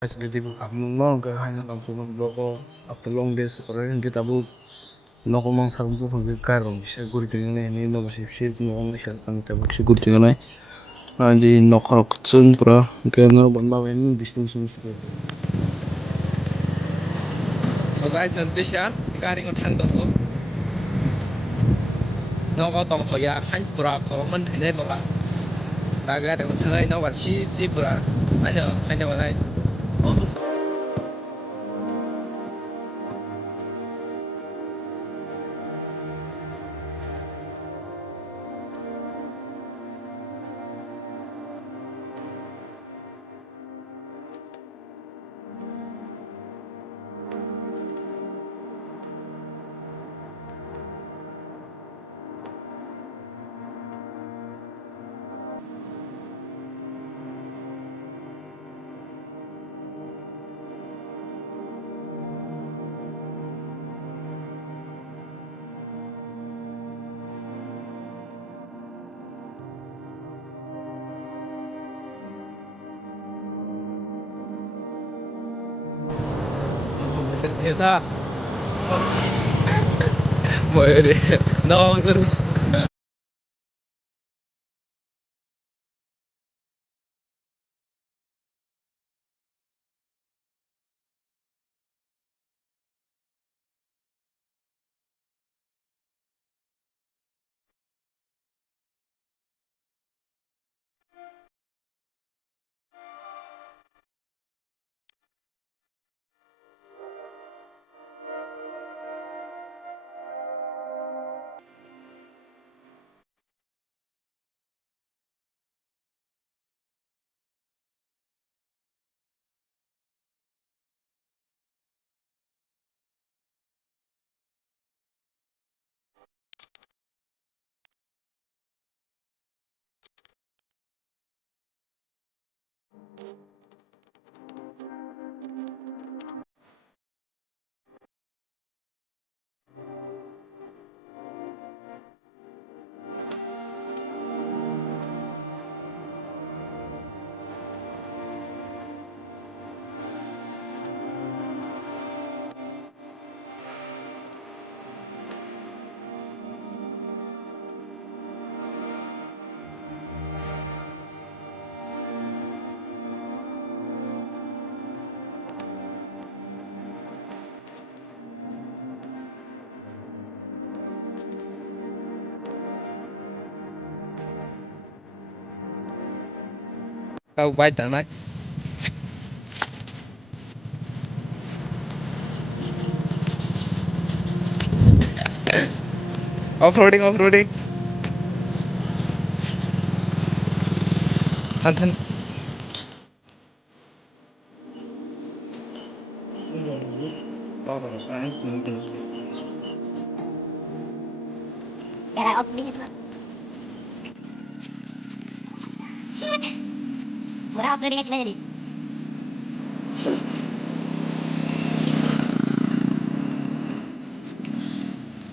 Facility mo ka hanya langsung bloko after long days orang kita bu noko mang sarung bu hangge karong bisa guri tingane ni no masih shit no ang siya tang tabu bisa guri tingane di noko kutsun pra ke no ban ba wen distinction score So guys, this year garing on hand of nó có tổng thời gian hành bra có mình thế mà bạn ta ra được hơi nó vẫn chi bra anh nhớ này Ternyata mau deh nong terus tao quay tận đấy off roading thân Era off đi thôi. Murah off đi sini jadi.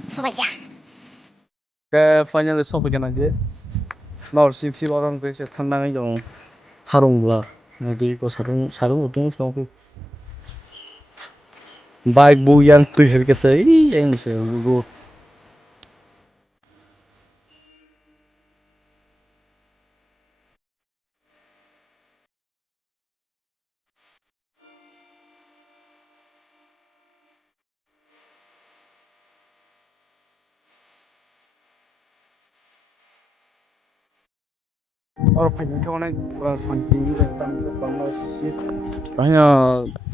Sudah ya. ke final stop ke aja nor sip orang ke tandang jong harung bla nanti ko sarung utung stop bike bu yang tu her ke tai yang se go और फाइनल के अनेक शान्ति बांग्ला सिसि हanya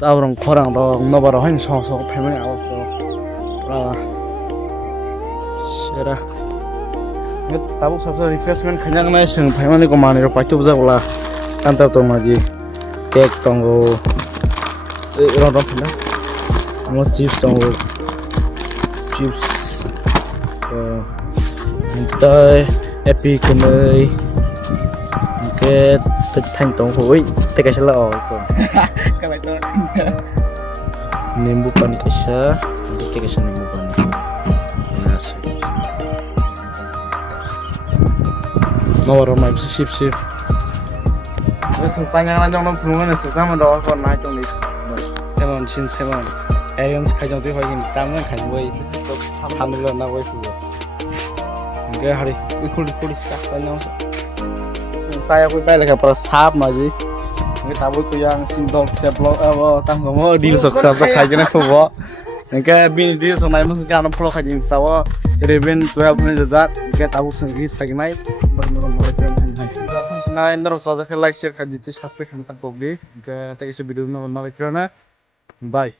tabrang khorang rok nobar hain song song family awas pra sera nget tabuk sabsa refreshment khanyang nai sing family ko mani ro paitu buja bola kanta to maji cake tongo ron ron phina amo chips tongo chips entai epic nei cái thành tổng hối thế cái là ở các bạn tôi nimbu panik asa nanti cái nimbu panik nasi no orang main sip Sayang lang nong phungan na sama daw ko na itong ni. Temon chin semon. Arians kajong tu hoy tamon kajoi. Hamlo na wai fu. Nge hari ikul sak sanyong. Saya ko pai la para sap ma ji. Nge tabu ko yang sindok se blog tam ko mo deal sok sa khai jena fu bo. Nge bin deal so nai mo ka na pro khai jin sawa 11 12 ne jazat nge tabu sing ris tagnai. Nah, ini like, share, dan subscribe channel kami. Kita video ini. Bye.